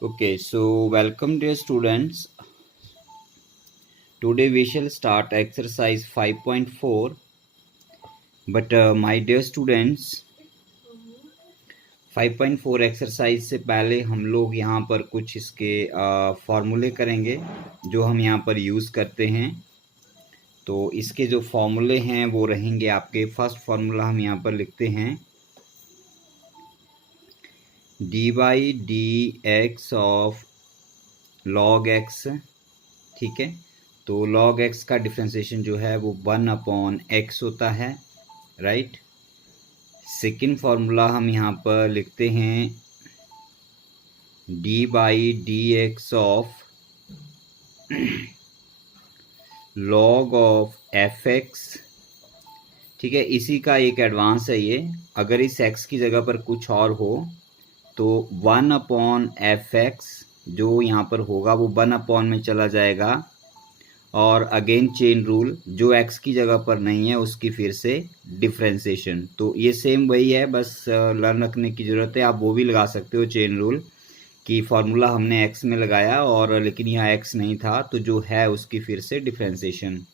Okay, so welcome dear students. Today we shall start exercise 5.4. But my dear students, 5.4 exercise से पहले हम लोग यहाँ पर कुछ इसके फॉर्मूले करेंगे जो हम यहाँ पर यूज़ करते हैं। तो इसके जो फॉर्मूले हैं वो रहेंगे आपके। फर्स्ट फॉर्मूला हम यहाँ पर लिखते हैं D by d x of log x. ठीक है, तो log x का डिफ्रेंसिएशन जो है वो 1/x होता है, राइट। सेकेंड फार्मूला हम यहाँ पर लिखते हैं d by d x of log of F x. ठीक है, इसी का एक एडवांस है ये। अगर इस x की जगह पर कुछ और हो तो 1/fx जो यहाँ पर होगा वो 1 में चला जाएगा, और अगेन चेन रूल, जो x की जगह पर नहीं है उसकी फिर से डिफ्रेंसिएशन। तो ये सेम वही है, बस लर्न रखने की ज़रूरत है। आप वो भी लगा सकते हो चेन रूल कि फॉर्मूला हमने x में लगाया और लेकिन यहाँ x नहीं था, तो जो है उसकी फिर से डिफ्रेंसिएशन।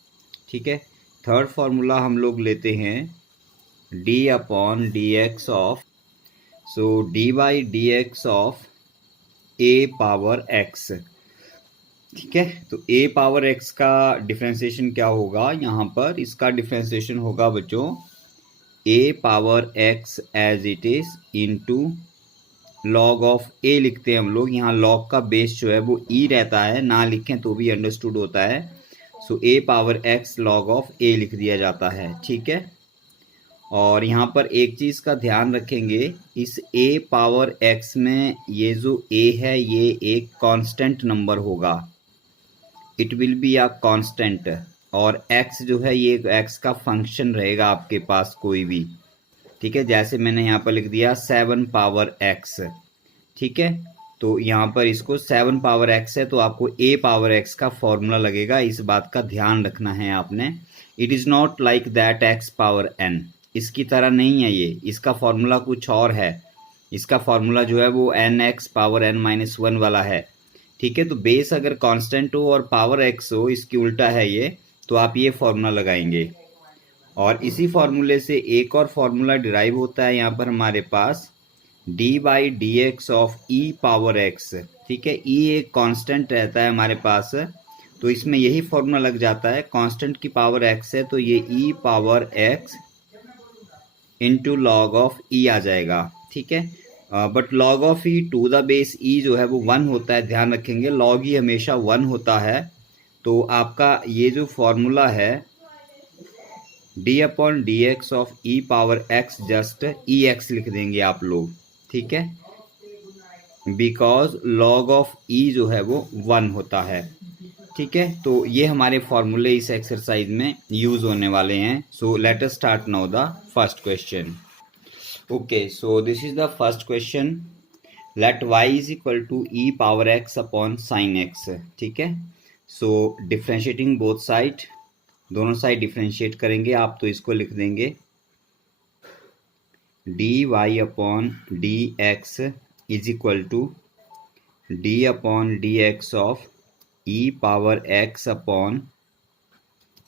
ठीक है, थर्ड फार्मूला हम लोग लेते हैं d upon d x of, so d by d x of a power x। ठीक है, तो a पावर x का डिफ्रेंसिएशन क्या होगा यहाँ पर? इसका डिफ्रेंसिएशन होगा बच्चों a power x as it is into log of a लिखते हैं हम लोग। यहाँ लॉग का बेस जो है वो e रहता है, ना लिखें तो भी अंडरस्टूड होता है। सो a power x log of a लिख दिया जाता है। ठीक है, और यहाँ पर एक चीज़ का ध्यान रखेंगे, इस a पावर x में ये जो a है ये एक कांस्टेंट नंबर होगा, it will be a constant. और x जो है ये x का फंक्शन रहेगा आपके पास कोई भी। ठीक है, जैसे मैंने यहाँ पर लिख दिया 7 पावर x। ठीक है, तो यहाँ पर इसको 7 पावर x है तो आपको a पावर x का फॉर्मूला लगेगा, इस बात का ध्यान रखना है आपने। It is not like that x power n, इसकी तरह नहीं है ये, इसका फॉर्मूला कुछ और है। इसका फॉर्मूला जो है वो nx पावर n-1 वाला है। ठीक है, तो बेस अगर कांस्टेंट हो और पावर x हो, इसकी उल्टा है ये, तो आप ये फॉर्मूला लगाएंगे। और इसी फॉर्मूले से एक और फॉर्मूला डिराइव होता है यहाँ पर हमारे पास d by d x of e power x। ठीक है, e एक कांस्टेंट रहता है हमारे पास, तो इसमें यही फॉर्मूला लग जाता है। कांस्टेंट की पावर x है तो ये e power x into log of e आ जाएगा। ठीक है, but log of e to the base e जो है वो 1 होता है, ध्यान रखेंगे लॉग ई हमेशा 1 होता है। तो आपका ये जो फॉर्मूला है d upon d x of e power x just E x लिख देंगे आप लोग। ठीक है, बिकॉज लॉग ऑफ ई जो है वो 1 होता है। ठीक है, तो ये हमारे फॉर्मूले इस एक्सरसाइज में यूज होने वाले हैं। So let us start now the first question. Okay, so this is the first question. Let y is equal to e power x upon sin x. ठीक है, so differentiating both side, दोनों side differentiate करेंगे आप, तो इसको लिख देंगे dy upon d x is equal to d upon d x of e power x upon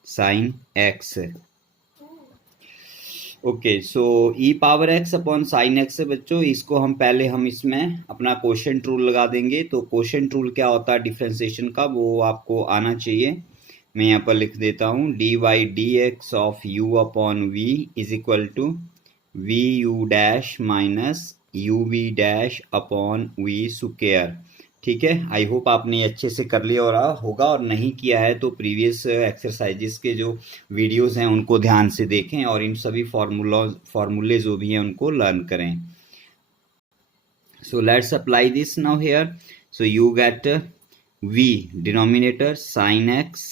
sine x। Okay, so e power x upon sine x है बच्चों, इसको हम इसमें अपना कोशेंट रूल लगा देंगे। तो कोशेंट रूल क्या होता है डिफ्रेंसिएशन का, वो आपको आना चाहिए। मैं यहाँ पर लिख देता हूँ d by d x of u upon v is equal to v u dash minus u v dash upon v square. ठीक है, आई होप आपने अच्छे से कर लिया और होगा, और नहीं किया है तो प्रीवियस एक्सरसाइजेस के जो वीडियोस हैं उनको ध्यान से देखें और इन सभी फॉर्मूले जो भी हैं उनको लर्न करें। So let's apply this now here. So you gate v denominator sin x,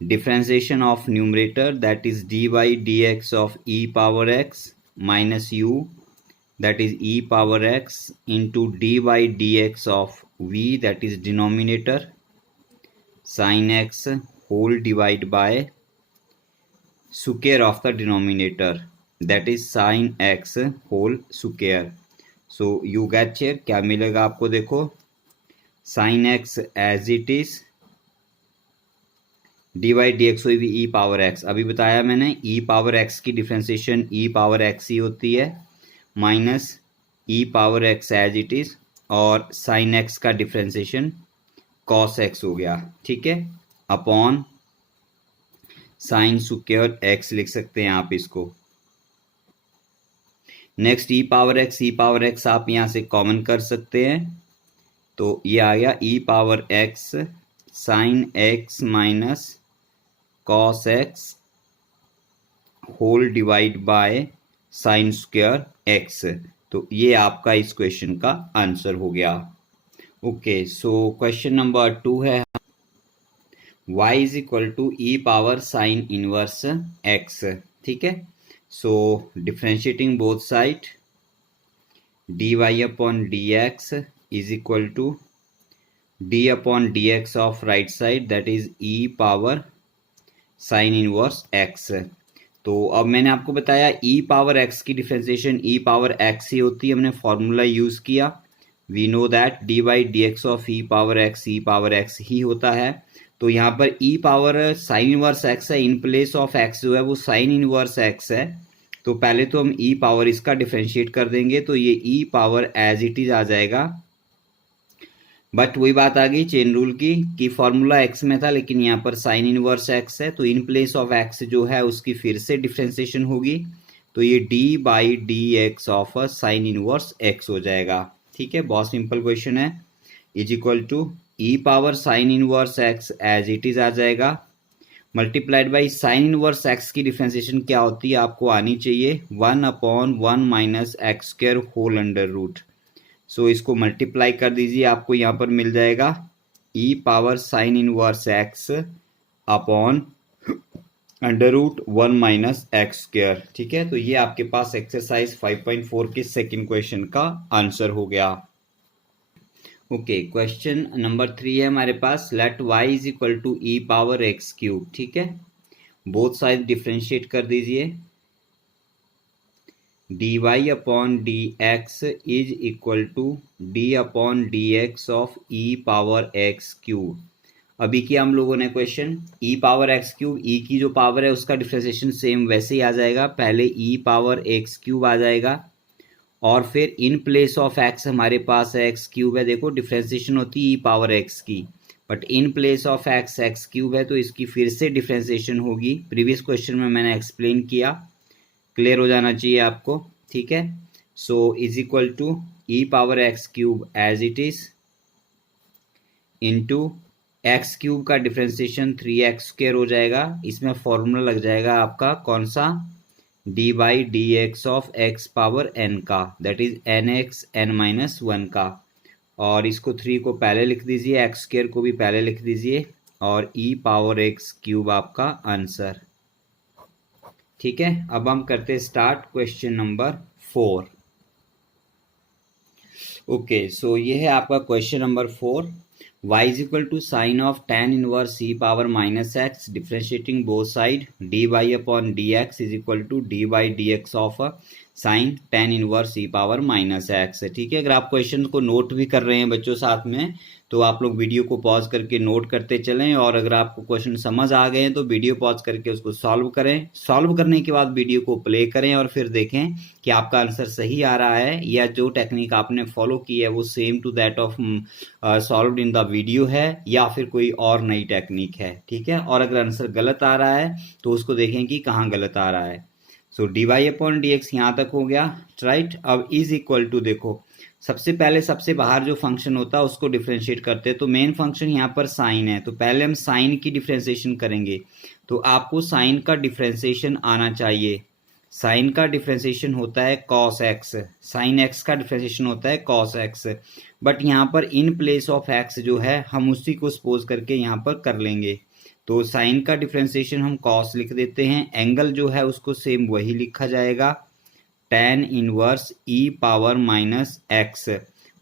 differentiation of numerator that is d by dx of e power x minus u that is e power x into d by dx of v that is denominator sin x whole divide by square of the denominator that is sin x whole square। So you get here क्या मिलेगा आपको, देखो sine x as it is d y d x हुई भी e power x. अभी बताया मैंने e power x की डिफ्रेंसिएशन ई पावर एक्स ही होती है, minus e power x as it is और साइन एक्स का डिफ्रेंसिएशन कॉस एक्स हो गया, ठीक है, अपॉन साइन स्क्वायर एक्स लिख सकते हैं आप इसको। नेक्स्ट ई पावर एक्स आप यहां से कॉमन कर सकते हैं, तो ये आ गया e power x sine x minus cos x whole divide by sine square x. तो ये आपका इस क्वेश्चन का आंसर हो गया। ओके, सो क्वेश्चन नंबर 2 है y is equal to e power sine inverse x, ठीक है। So differentiating both side dy upon dx is equal to d upon dx of right side that is e power sine inverse x। तो अब मैंने आपको बताया e power x की differentiation e power x ही होती है, हमने फॉर्मूला यूज किया, we know that d by d x of e power x ही होता है। तो यहाँ पर e power sine inverse x है, इन प्लेस ऑफ x जो है वो साइन इनवर्स x है, तो पहले तो हम e पावर इसका डिफरेंशिएट कर देंगे, तो ये e power as it is आ जाएगा। बट वही बात आ गई चेन रूल की कि फॉर्मूला x में था लेकिन यहाँ पर साइन इनवर्स x है, तो इन प्लेस ऑफ x जो है उसकी फिर से डिफरेंशिएशन होगी, तो ये d by d x of sine inverse x हो जाएगा, ठीक है। बहुत सिंपल क्वेश्चन है। Is equal to e power sine inverse x as it is आ जाएगा, multiplied by sine inverse x की डिफरेंशिएशन क्या होती है आपको आनी चाहिए, 1 upon 1 minus x square whole under root. So इसको मल्टीप्लाई कर दीजिए, आपको यहाँ पर मिल जाएगा e power sine inverse x upon under root 1 minus x square, ठीक है। तो ये आपके पास एक्सरसाइज 5.4 के सेकेंड क्वेश्चन का आंसर हो गया। ओके, क्वेश्चन नंबर 3 है हमारे पास, let y is equal to e power x cube, ठीक है। बोथ साइड डिफ्रेंशिएट कर दीजिए, dy upon d x is equal to d upon d x of e power x cube. अभी किया हम लोगों ने question e power x cube, e की जो पावर है उसका डिफ्रेंशिएशन सेम वैसे ही आ जाएगा, पहले ई पावर एक्स क्यूब आ जाएगा और फिर इन प्लेस ऑफ एक्स हमारे पास है एक्स क्यूब है, देखो डिफ्रेंशिएशन होती है ई पावर एक्स की, but in place of x x cube है तो इसकी फिर से डिफ्रेंशिएशन होगी। प्रीवियस क्वेश्चन में मैंने एक्सप्लेन किया, क्लियर हो जाना चाहिए आपको, ठीक है। So is equal to e power x cube as it is into x cube का डिफ्रेंशिएशन 3x स्क्वायर हो जाएगा, इसमें फॉर्मूला लग जाएगा आपका कौन सा, d by d x of x power n का, that is n x n minus 1 का, और इसको 3 को पहले लिख दीजिए, एक्स स्क्वायर को भी पहले लिख दीजिए और ई पावर एक्स क्यूब आपका आंसर, ठीक है। अब हम करते start question number 4। Okay, so ये है आपका question number 4, y is equal to sine of tan inverse e power minus x differentiating both side dy upon dx is equal to dy dx of sine tan inverse e power minus x, ठीक है। अगर आप question को note भी कर रहे हैं बच्चों साथ में तो आप लोग वीडियो को पॉज करके नोट करते चलें, और अगर आपको क्वेश्चन समझ आ गए हैं तो वीडियो पॉज करके उसको सॉल्व करें, सॉल्व करने के बाद वीडियो को प्ले करें और फिर देखें कि आपका आंसर सही आ रहा है या जो टेक्निक आपने फॉलो की है वो same to that of solved in the video है या फिर कोई और नई टेक्निक है, ठीक है। और अगर आंसर गलत आ रहा है तो उसको देखें कि कहाँ गलत आ रहा है। So d y upon d x यहाँ तक हो गया, राइट। अब इज इक्वल टू देखो, सबसे पहले सबसे बाहर जो फंक्शन होता है उसको डिफ्रेंशिएट करते हैं, तो मेन फंक्शन यहाँ पर साइन है, तो पहले हम साइन की डिफ्रेंशिएशन करेंगे, तो आपको साइन का डिफ्रेंशिएशन आना चाहिए। साइन का डिफ्रेंशिएशन होता है कॉस एक्स, साइन एक्स का डिफ्रेंशिएशन होता है कॉस एक्स, बट यहाँ पर इन प्लेस ऑफ एक्स जो है हम उसी को सपोज करके यहाँ पर कर लेंगे, तो साइन का डिफ्रेंशिएशन हम कॉस लिख देते हैं, एंगल जो है उसको सेम वही लिखा जाएगा tan inverse e power minus x,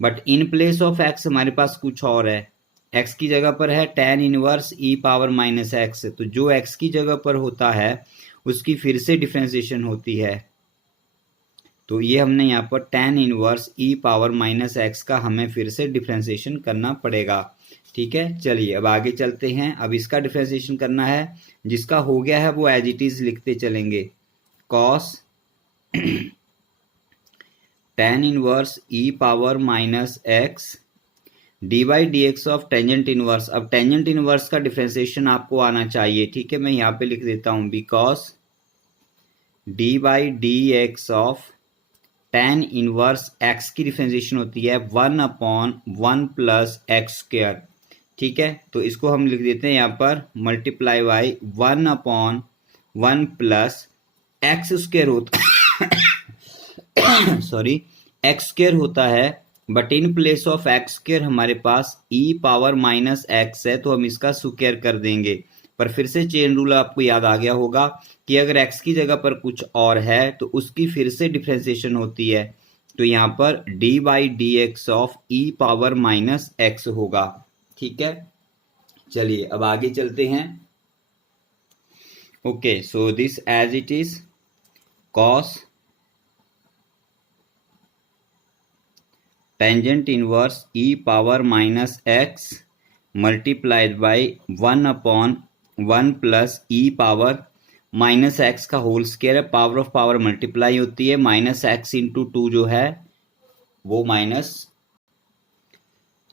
but in place of x हमारे पास कुछ और है, x की जगह पर है tan inverse e power minus x, तो जो x की जगह पर होता है उसकी फिर से डिफ्रेंशिएशन होती है तो ये हमने यहाँ पर tan inverse e power minus x का हमें फिर से डिफ्रेंसिएशन करना पड़ेगा। ठीक है, चलिए अब आगे चलते हैं। अब इसका डिफ्रेंसिएशन करना है, जिसका हो गया है वो एज इट इज लिखते चलेंगे। Cos tan inverse e power minus x D by d x of tangent inverse. अब टेंजेंट इनवर्स का डिफ्रेंसिएशन आपको आना चाहिए। ठीक है, मैं यहाँ पे लिख देता हूँ because D by d x of tan inverse x की डिफ्रेंसिएशन होती है 1/1 प्लस एक्स स्क्वायर। ठीक है, तो इसको हम लिख देते हैं यहाँ पर multiply by 1/1 plus x square होता सॉरी एक्स स्क्वायर होता है, but in place of x square हमारे पास e पावर माइनस एक्स है, तो हम इसका स्क्वायर कर देंगे। पर फिर से चेन रूल आपको याद आ गया होगा कि अगर x की जगह पर कुछ और है तो उसकी फिर से डिफ्रेंसिएशन होती है। तो यहाँ पर d by d x of e power minus x होगा। ठीक है, चलिए अब आगे चलते हैं। Okay, so this as it is cos tangent inverse e power minus x multiplied by 1/1 plus e power minus x का होल स्क्वायर है। पावर ऑफ पावर मल्टीप्लाई होती है, माइनस एक्स इंटू टू जो है वो माइनस।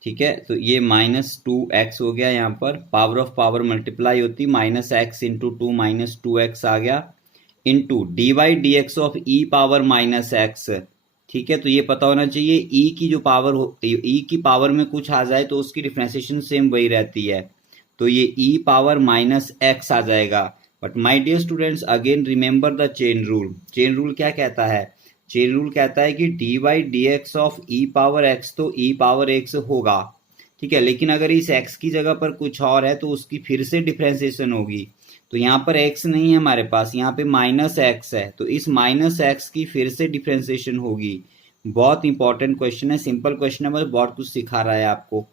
ठीक है, तो ये -2x हो गया। यहाँ पर पावर ऑफ पावर मल्टीप्लाई होती, minus x into two minus 2x आ गया, into D by d x of e power minus x. ठीक है, तो ये पता होना चाहिए ई की जो पावर हो, ई की पावर में कुछ आ जाए तो उसकी डिफ्रेंसिएशन सेम वही रहती है, तो ये ई पावर माइनस एक्स आ जाएगा। But my dear students, again remember the chain rule. Chain rule क्या कहता है? चेन रूल कहता है कि d by d x of e power x तो ई पावर एक्स होगा। ठीक है, लेकिन अगर इस एक्स की जगह पर कुछ और है तो उसकी फिर से डिफ्रेंसिएशन होगी। तो यहाँ पर x नहीं है हमारे पास, यहाँ पे माइनस एक्स है, तो इस माइनस एक्स की फिर से डिफ्रेंसिएशन होगी। बहुत इंपॉर्टेंट क्वेश्चन है, सिंपल क्वेश्चन है, बस बहुत कुछ सिखा रहा है आपको।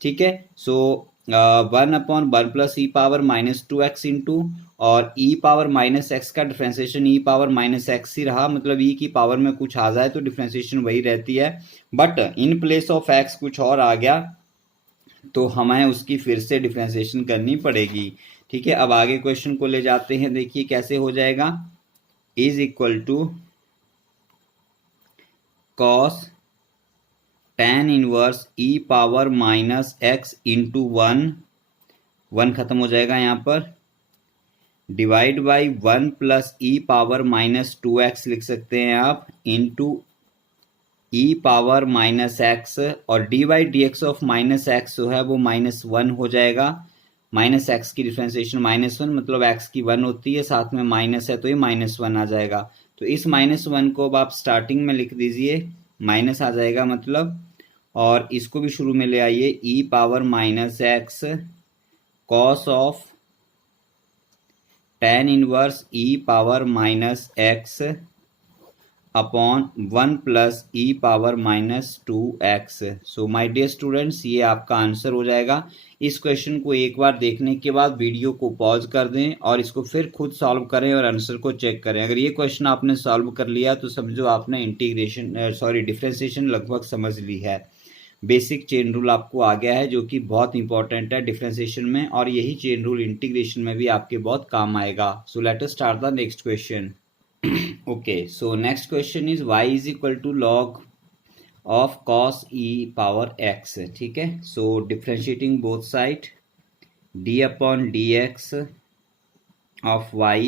ठीक है, so 1/1 plus e power minus 2x into और e पावर माइनस एक्स का differentiation e power minus x ही रहा, मतलब e की पावर में कुछ आ जाए तो डिफ्रेंसिएशन वही रहती है, but in place of x कुछ और आ गया तो हमें उसकी फिर से डिफ्रेंसिएशन करनी पड़ेगी। ठीक है, अब आगे क्वेश्चन को ले जाते हैं, देखिए कैसे हो जाएगा। Is equal to cos tan inverse e power minus x into 1 खत्म हो जाएगा यहाँ पर, divide by 1 plus e power minus 2x लिख सकते हैं आप, into e power minus x, और d by d x of minus x जो है वो -1 हो जाएगा। माइनस एक्स की डिफ्रेंसिएशन -1, मतलब एक्स की 1 होती है, साथ में माइनस है तो ये -1 आ जाएगा। तो इस -1 को अब आप स्टार्टिंग में लिख दीजिए, माइनस आ जाएगा मतलब, और इसको भी शुरू में ले आइए, e power minus x cos of tan inverse e power minus x upon 1 plus e power minus 2x। So my dear students, ये आपका आंसर हो जाएगा। इस क्वेश्चन को एक बार देखने के बाद वीडियो को पॉज कर दें और इसको फिर खुद सॉल्व करें और आंसर को चेक करें। अगर ये क्वेश्चन आपने सॉल्व कर लिया तो समझो आपने डिफ्रेंसिएशन लगभग समझ ली है। बेसिक चेन रूल आपको आ गया है, जो कि बहुत इंपॉर्टेंट है डिफ्रेंसिएशन में, और यही चेन रूल इंटीग्रेशन में भी आपके बहुत काम आएगा। So let us start the next question. Okay, so next question is y is equal to log of cos e power x। ठीक है, so differentiating both side, d upon dx of y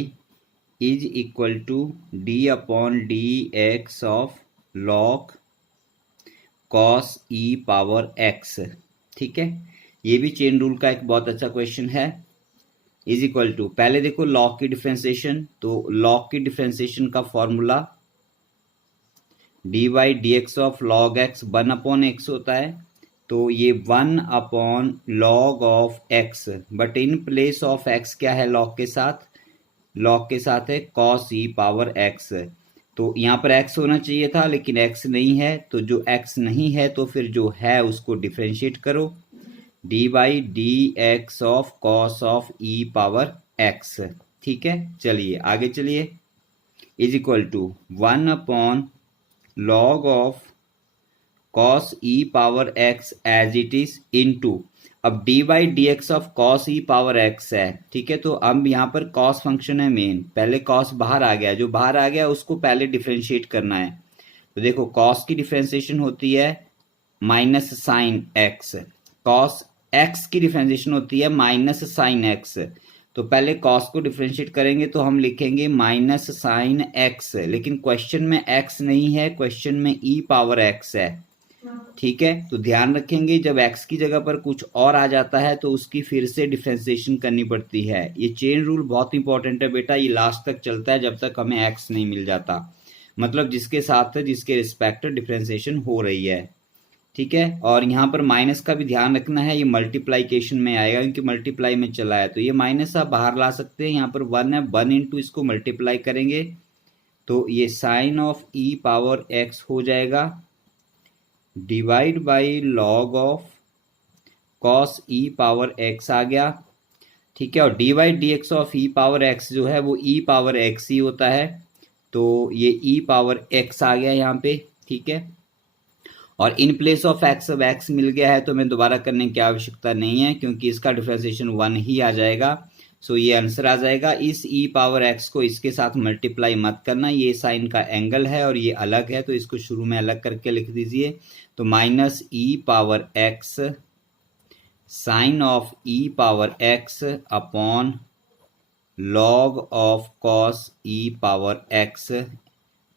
is equal to d upon dx of log cos e power x। ठीक है, ये भी chain rule का एक बहुत अच्छा क्वेश्चन है। इज इक्वल टू, पहले देखो लॉग की डिफ्रेंसिएशन, तो लॉग की डिफ्रेंसिएशन का formula D by d x of log x 1/x होता है, तो ये 1/log of x, but in place of x क्या है लॉग के साथ? लॉग के साथ है cos e पावर x। तो यहाँ पर x होना चाहिए था लेकिन x नहीं है, तो जो x नहीं है तो फिर जो है उसको डिफ्रेंशिएट करो, d by d x of cos of e power x. ठीक है, चलिए आगे चलिए। Is equal to 1/log log of cos e power x as it is into, अब d by d x of cos e power x है, ठीक है। तो अब यहाँ पर कॉस फंक्शन है मेन, पहले कॉस बाहर आ गया, जो बाहर आ गया उसको पहले डिफ्रेंशिएट करना है। तो देखो कॉस की डिफ्रेंशिएशन होती है minus sine x, cos x की डिफ्रेंशिएशन होती है माइनस साइन एक्स। तो पहले कॉस को डिफ्रेंशिएट करेंगे तो हम लिखेंगे माइनस साइन एक्स, लेकिन क्वेश्चन में एक्स नहीं है, क्वेश्चन में ई पावर एक्स है, ठीक है। तो ध्यान रखेंगे जब x की जगह पर कुछ और आ जाता है तो उसकी फिर से डिफ्रेंसिएशन करनी पड़ती है। ये चेन रूल बहुत इंपॉर्टेंट है बेटा, ये लास्ट तक चलता है जब तक हमें x नहीं मिल जाता, मतलब जिसके साथ जिसके रिस्पेक्ट डिफ्रेंसिएशन हो रही है, ठीक है। और यहाँ पर माइनस का भी ध्यान रखना है, ये मल्टीप्लाइकेशन में आएगा क्योंकि मल्टीप्लाई में चला है, तो ये माइनस आप बाहर ला सकते हैं। यहाँ पर 1 है, 1 इंटू इसको मल्टीप्लाई करेंगे तो ये sine of e power x हो जाएगा divide by log of cos e power x आ गया, ठीक है। और d by d x of e power x जो है वो ई पावर एक्स ही होता है, तो ये ई पावर एक्स आ गया यहाँ पे, ठीक है। और इन प्लेस ऑफ एक्स अब एक्स मिल गया है तो मैं दोबारा करने की आवश्यकता नहीं है क्योंकि इसका डिफरेंशिएशन 1 ही आ जाएगा। सो ये आंसर आ जाएगा। इस ई पावर एक्स को इसके साथ मल्टीप्लाई मत करना, ये साइन का एंगल है और ये अलग है, तो इसको शुरू में अलग करके लिख दीजिए। तो minus e power x sine of e power x upon log of cos e power x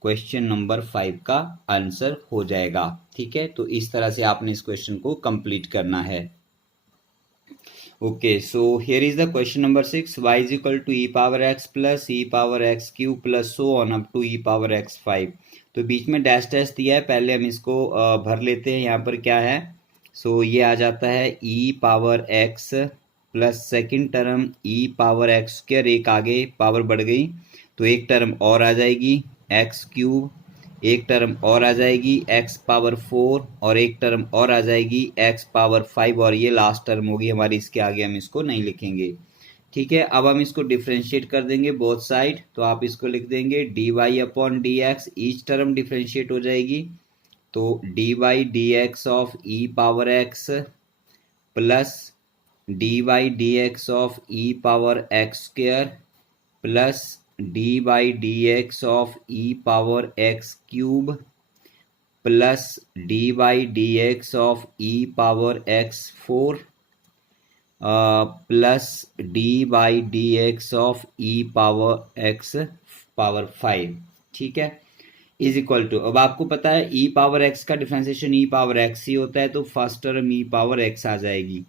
question number 5 का आंसर हो जाएगा, ठीक है। तो इस तरह से आपने इस क्वेश्चन को कंप्लीट करना है। Okay, so here is the question number 6, y is equal to e power x plus e power x cube plus so on up to e power x 5। तो बीच में डैश डैश दिया है, पहले हम इसको भर लेते हैं। यहाँ पर क्या है, सो ये आ जाता है e power x plus second term e power x square, एक आगे पावर बढ़ गई तो एक टर्म और आ जाएगी एक्स क्यूब, एक टर्म और आ जाएगी एक्स पावर 4 और एक टर्म और आ जाएगी एक्स पावर 5 और ये लास्ट टर्म होगी हमारी, इसके आगे हम इसको नहीं लिखेंगे, ठीक है। अब हम इसको डिफ्रेंशिएट कर देंगे बोथ साइड, तो आप इसको लिख देंगे d y upon d x, each term differentiate हो जाएगी तो d y d x of e power x plus d y d x of e power x square plus d by d x of e power x cube plus d by d x of e power x 4 plus d by d x of e power x power 5, ठीक है, is equal to, अब आपको पता है e power x का differentiation e power x ही होता है, तो first term e power x आ जाएगी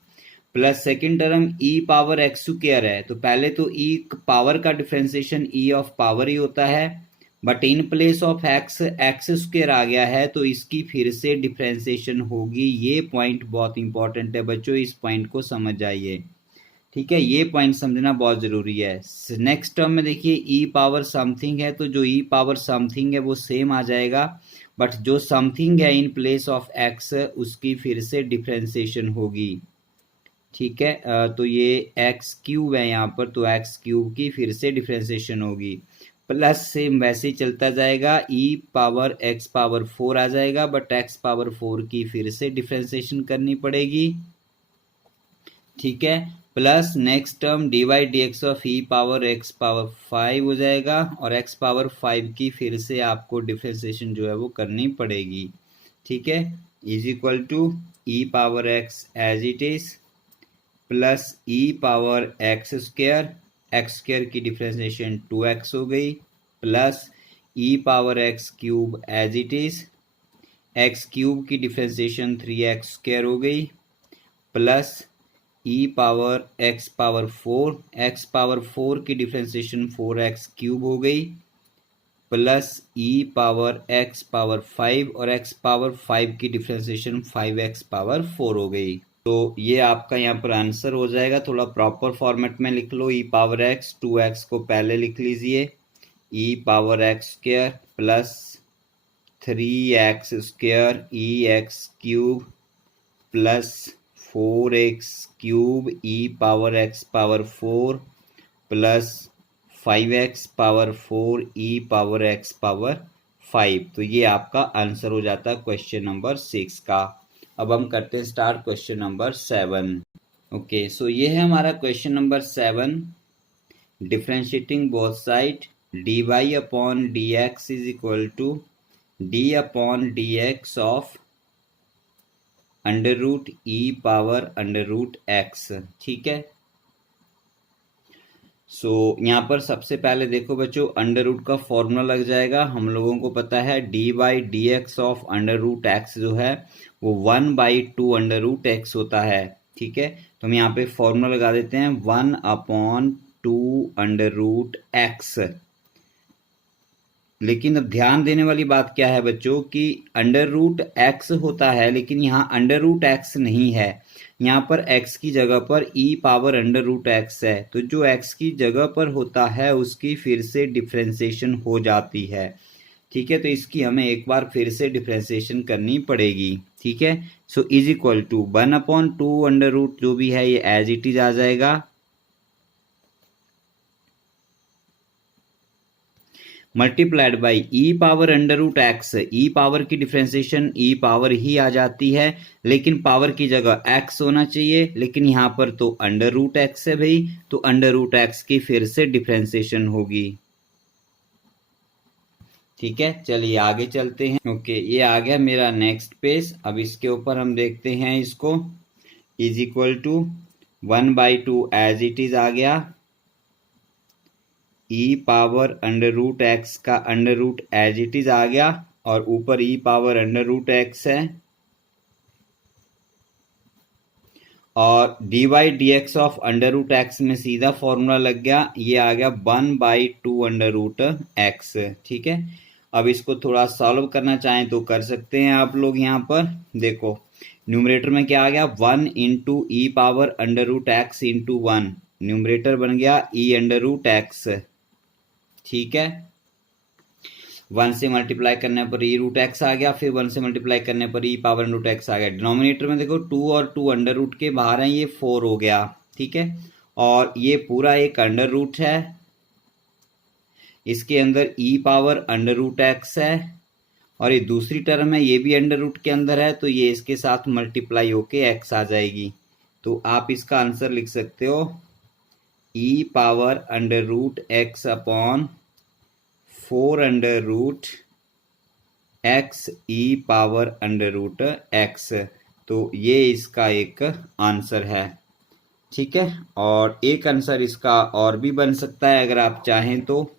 plus second term e power x square है, तो पहले तो ई पावर का डिफरेंशिएशन ई ऑफ पावर ही होता है, but in place of x x square आ गया है तो इसकी फिर से डिफरेंशिएशन होगी। ये पॉइंट बहुत इंपॉर्टेंट है बच्चों, इस पॉइंट को समझ जाइए, ठीक है, ये पॉइंट समझना बहुत जरूरी है। नेक्स्ट टर्म में देखिए ई पावर समथिंग है, तो जो ई पावर समथिंग है वो सेम आ जाएगा, बट जो समथिंग है इन प्लेस ऑफ एक्स उसकी फिर से डिफरेंशिएशन होगी, ठीक है। तो ये एक्स क्यूब है यहाँ पर, तो एक्स क्यूब की फिर से डिफरेंशिएशन होगी, प्लस सेम वैसे ही चलता जाएगा, ई पावर एक्स पावर 4 आ जाएगा, बट एक्स पावर 4 की फिर से डिफरेंशिएशन करनी पड़ेगी, ठीक है, plus next term d y d x of e power x power 5 हो जाएगा और एक्स पावर 5 की फिर से आपको डिफरेंशिएशन जो है वो करनी पड़ेगी, ठीक है, is equal to e power x as it is plus e power x square की डिफरेंशिएशन 2x हो गई plus e power x cube as it is, x cube की डिफरेंशिएशन 3x स्क्वायर हो गई plus e power x power 4, x power 4 की differentiation 4x cube हो गई plus e power x power 5 और एक्स पावर 5 की डिफरेंशिएशन 5x पावर 4 हो गई। तो ये आपका यहाँ पर आंसर हो जाएगा। थोड़ा प्रॉपर फॉर्मेट में लिख लो, ई पावर एक्स 2x को पहले लिख लीजिए, e power x square plus 3x square e x cube plus 4x cube e power x power 4 plus 5x power 4 e power x power 5। तो ये आपका आंसर हो जाता है क्वेश्चन नंबर 6 का। अब हम करते हैं start question number 7। Okay, so ये है हमारा question number 7। Differentiating both side dy upon dx is equal to d upon dx of under root e power under root x. ठीक है, सो यहाँ पर सबसे पहले देखो बच्चों, अंडर रूट का फॉर्मूला लग जाएगा। हम लोगों को पता है d by d x of under root x जो है वो 1/2 अंडर रूट एक्स होता है। ठीक है, तो हम यहाँ पे फॉर्मूला लगा देते हैं 1/2 अंडर रूट एक्स। लेकिन अब ध्यान देने वाली बात क्या है बच्चों कि अंडर रूट एक्स होता है, लेकिन यहाँ अंडर रूट एक्स नहीं है। यहाँ पर x की जगह पर e power under root x है। तो जो x की जगह पर होता है उसकी फिर से डिफ्रेंसिएशन हो जाती है। ठीक है, तो इसकी हमें एक बार फिर से डिफ्रेंसिएशन करनी पड़ेगी। ठीक है, so is equal to 1/2 under root जो भी है ये एज इट इज आ जाएगा, multiplied by e power under root x. E power की डिफ्रेंसिएशन ई पावर ही आ जाती है, लेकिन पावर की जगह एक्स होना चाहिए, लेकिन यहाँ पर तो अंडर रूट एक्स है भाई, तो अंडर रूट एक्स की फिर से डिफ्रेंसिएशन होगी। ठीक है, चलिए आगे चलते हैं। ओके, ये आ गया मेरा नेक्स्ट पेज। अब इसके ऊपर हम देखते हैं इसको, is equal to 1/2 as it is आ गया, e power under root x का under root as it is आ गया, और ऊपर e power under root x है, और d y d x of under root x में सीधा फॉर्मूला लग गया, ये आ गया 1/2 अंडर रूट एक्स। ठीक है, अब इसको थोड़ा सॉल्व करना चाहें तो कर सकते हैं आप लोग। यहाँ पर देखो न्यूमरेटर में क्या आ गया, 1 into e power under root x into 1, numerator बन गया ई अंडर रूट एक्स। ठीक है, 1 से मल्टीप्लाई करने पर ई रूट एक्स आ गया, फिर 1 से मल्टीप्लाई करने पर ई पावर रूट एक्स आ गया। डिनोमिनेटर में देखो 2 और 2 अंडर रूट के बाहर हैं, ये 4 हो गया। ठीक है, और ये पूरा एक अंडर रूट है, इसके अंदर ई पावर अंडर रूट एक्स है, और ये दूसरी टर्म है ये भी अंडर रूट के अंदर है, तो ये इसके साथ मल्टीप्लाई होके एक्स आ जाएगी। तो आप इसका आंसर लिख सकते हो e power under root x upon 4 under root x e power under root x. तो ये इसका एक आंसर है। ठीक है, और एक आंसर इसका और भी बन सकता है अगर आप चाहें तो।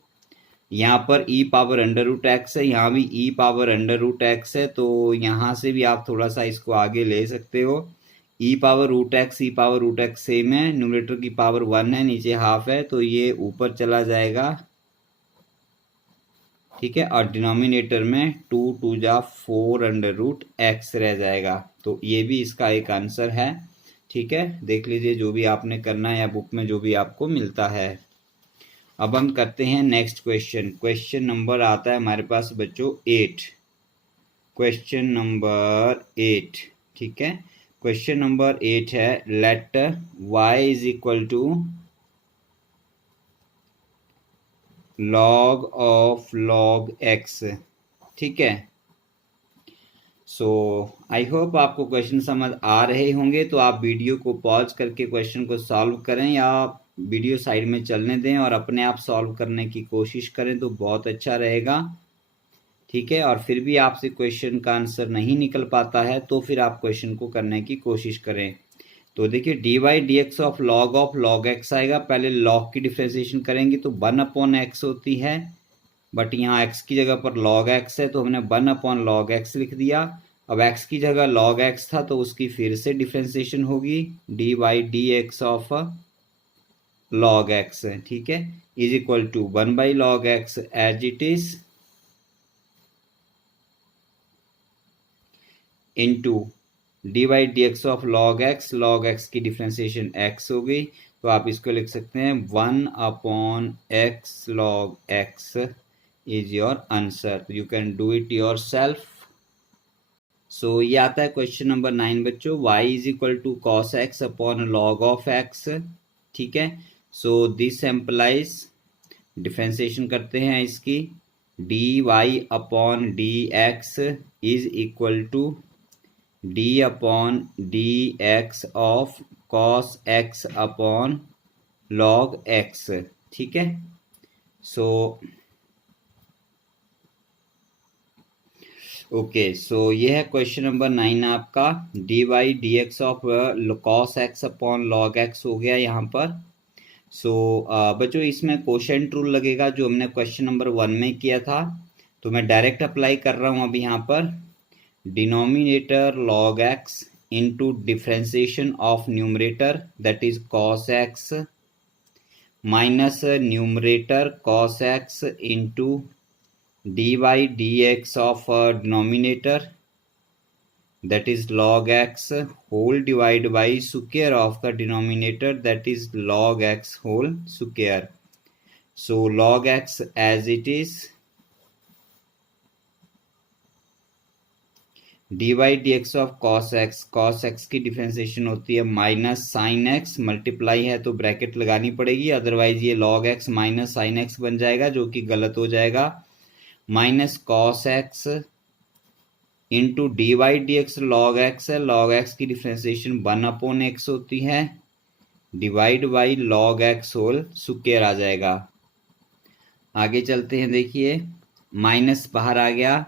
यहाँ पर ई पावर अंडर रूट एक्स है, यहाँ भी e power under root x है, तो यहाँ से भी आप थोड़ा सा इसको आगे ले सकते हो। E power root x e power root x same है, न्यूमरेटर की पावर 1 है, नीचे हाफ है, तो ये ऊपर चला जाएगा। ठीक है, और डिनोमिनेटर में 2 2 जा 4 अंडर रूट एक्स रह जाएगा। तो ये भी इसका एक आंसर है। ठीक है, देख लीजिए जो भी आपने करना है या बुक में जो भी आपको मिलता है। अब हम करते हैं नेक्स्ट क्वेश्चन। क्वेश्चन नंबर आता है हमारे पास बच्चों 8। Question number 8। ठीक है, क्वेश्चन नंबर 8 है, let y is equal to log of log x। ठीक है, सो आई होप आपको क्वेश्चन समझ आ रहे होंगे। तो आप वीडियो को पॉज करके क्वेश्चन को सॉल्व करें, या वीडियो साइड में चलने दें और अपने आप सॉल्व करने की कोशिश करें तो बहुत अच्छा रहेगा। ठीक है, और फिर भी आपसे क्वेश्चन का आंसर नहीं निकल पाता है तो फिर आप क्वेश्चन को करने की कोशिश करें। तो देखिए d y d x of log x आएगा, पहले लॉग की डिफ्रेंसिएशन करेंगे तो 1/x होती है, बट यहाँ x की जगह पर log x है तो हमने 1/log x लिख दिया। अब x की जगह log x था तो उसकी फिर से डिफ्रेंसिएशन होगी, d y d x of log x। ठीक है, is equal to 1/log x as it is into d y d x of log x की डिफ्रेंसिएशन x हो गई, तो आप इसको लिख सकते हैं 1/x log x is your answer. You can do it yourself. So ये आता है क्वेश्चन नंबर 9 बच्चों, y is equal to cos x upon log of x. ठीक है, सो दिस एम्प्लाइज, डिफ्रेंसिएशन करते हैं इसकी, d y upon d x is equal to d upon d x of cos x upon log x. ठीक है, so okay, so ये है question number 9 आपका। D y d x of cos x upon log x हो गया यहाँ पर। सो बच्चों इसमें कोशेंट रूल लगेगा जो हमने क्वेश्चन नंबर 1 में किया था, तो मैं डायरेक्ट अप्लाई कर रहा हूँ अभी यहाँ पर। Denominator log x into differentiation of numerator that is cos x minus numerator cos x into dy dx of denominator that is log x whole divided by square of the denominator that is log x whole square. So log x as it is, dy dx of cos x की differentiation होती है minus sine x, multiply है तो bracket लगानी पड़ेगी, otherwise ये log x minus sine x बन जाएगा जो कि गलत हो जाएगा। Minus cos x into d y d x log x है, लॉग एक्स की डिफ्रेंसिएशन 1/x होती है, divide by log x whole square आ जाएगा। आगे चलते हैं, देखिए माइनस बाहर आ गया,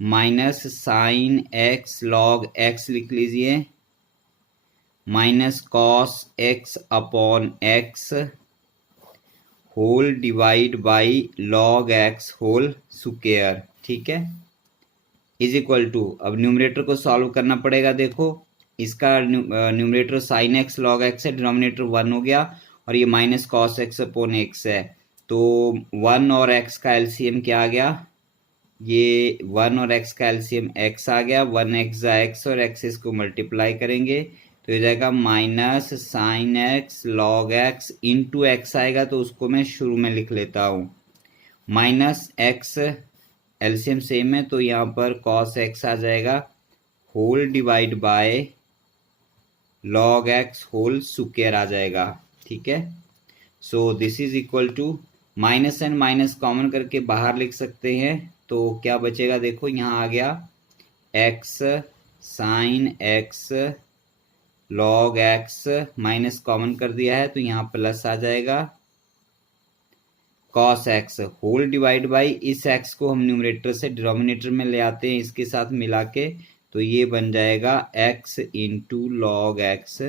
minus sine x log x लिख लीजिए, minus cos x upon x whole divide by log x whole square. ठीक है, इज इक्वल टू, अब न्यूमरेटर को सॉल्व करना पड़ेगा। देखो इसका numerator sign x log x है, डिनोमिनेटर 1 हो गया, और ये minus cos x upon x है, तो 1 और एक्स का एलसीएम क्या आ गया, ये 1 और एक्स का एलसीएम एक्स आ गया, 1x एक्स और एक्सिस को मल्टीप्लाई करेंगे तो ये जाएगा minus sine x log x into x आएगा, तो उसको मैं शुरू में लिख लेता हूँ, माइनस एक्स एलसीएम सेम है तो यहाँ पर कॉस एक्स आ जाएगा whole divide by log x whole square आ जाएगा। ठीक है, so this is equal to, minus and minus common करके बाहर लिख सकते हैं, तो क्या बचेगा, देखो यहाँ आ गया x sine x log x, minus common कर दिया है तो यहाँ प्लस आ जाएगा, cos x whole divide by, इस एक्स को हम न्यूमरेटर से डिनोमिनेटर में ले आते हैं इसके साथ मिला के, तो ये बन जाएगा x into log x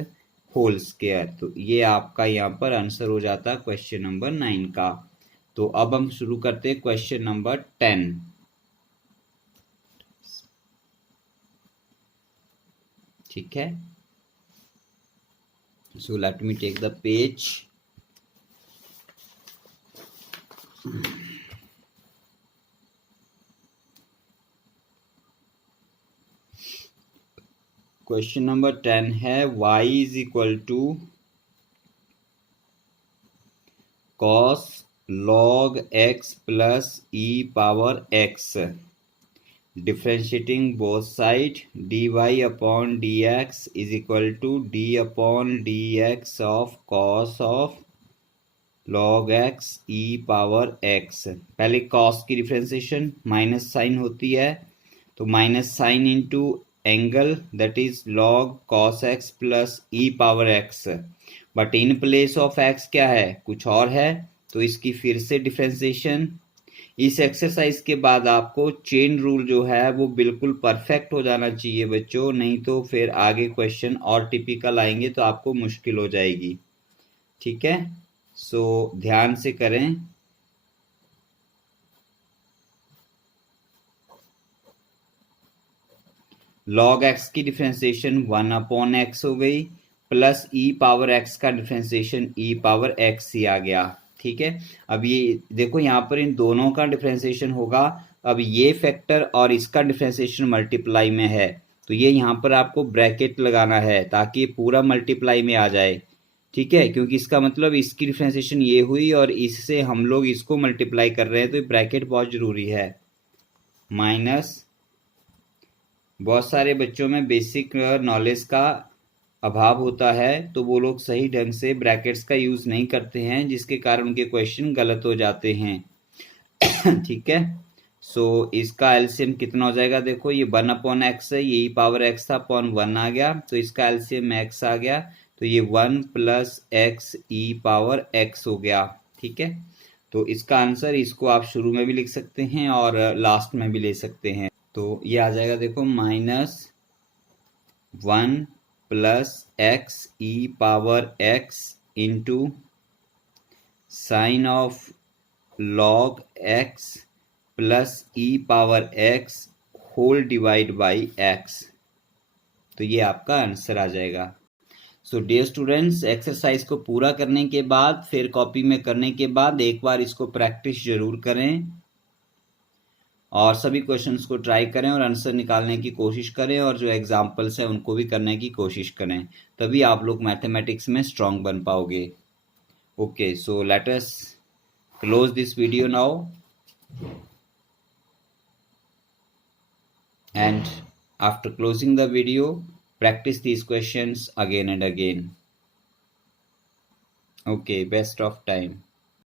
whole square. तो ये आपका यहाँ पर आंसर हो जाता है क्वेश्चन नंबर 9 का। तो अब हम शुरू करते हैं क्वेश्चन नंबर 10। ठीक है, so let me take the page. Question number 10 है y is equal to cos log x plus e power x, differentiating both side d y upon d x is equal to d upon d x of cos of log x e power x. पहले cos की differentiation minus sine होती है, तो minus sine into angle that is log cos x plus e power x, but in place of x क्या है, कुछ और है, तो इसकी फिर से डिफ्रेंशिएशन। इस एक्सरसाइज के बाद आपको चेन रूल जो है वो बिल्कुल परफेक्ट हो जाना चाहिए बच्चों, नहीं तो फिर आगे क्वेश्चन और टिपिकल आएंगे तो आपको मुश्किल हो जाएगी। ठीक है, सो ध्यान से करें। लॉग एक्स की डिफ्रेंशिएशन 1/x हो गई, प्लस ई पावर एक्स का डिफ्रेंशिएशन ई पावर एक्स ही आ गया। ठीक है, अब ये देखो यहाँ पर इन दोनों का डिफ्रेंशिएशन होगा, अब ये फैक्टर और इसका डिफ्रेंशिएशन मल्टीप्लाई में है, तो ये यहाँ पर आपको ब्रैकेट लगाना है ताकि ये पूरा मल्टीप्लाई में आ जाए। ठीक है, क्योंकि इसका मतलब इसकी डिफ्रेंशिएशन ये हुई और इससे हम लोग इसको मल्टीप्लाई कर रहे हैं, तो ब्रैकेट बहुत जरूरी है। माइनस, बहुत सारे बच्चों में बेसिक नॉलेज का अभाव होता है तो वो लोग सही ढंग से ब्रैकेट्स का यूज़ नहीं करते हैं, जिसके कारण उनके क्वेश्चन गलत हो जाते हैं। ठीक है। सो इसका एलसीएम कितना हो जाएगा, देखो ये 1/x है, ये e⁻x था अपॉन 1 आ गया, तो इसका एलसीएम x आ गया, तो ये 1 + x e⁻x हो गया। ठीक है, तो इसका आंसर, इसको आप शुरू में भी लिख सकते हैं और लास्ट में भी ले सकते हैं। तो ये आ जाएगा देखो -1 + x e⁻x into sine of log x plus e⁻x whole divide by x। तो ये आपका आंसर आ जाएगा। सो डियर स्टूडेंट्स, एक्सरसाइज को पूरा करने के बाद, फिर कॉपी में करने के बाद एक बार इसको प्रैक्टिस जरूर करें और सभी क्वेश्चंस को ट्राई करें और आंसर निकालने की कोशिश करें, और जो एग्जाम्पल्स हैं उनको भी करने की कोशिश करें, तभी आप लोग मैथमेटिक्स में स्ट्रांग बन पाओगे। Okay, so let us close this video now, and after closing the video, practice these questions again and again. Okay, best of time.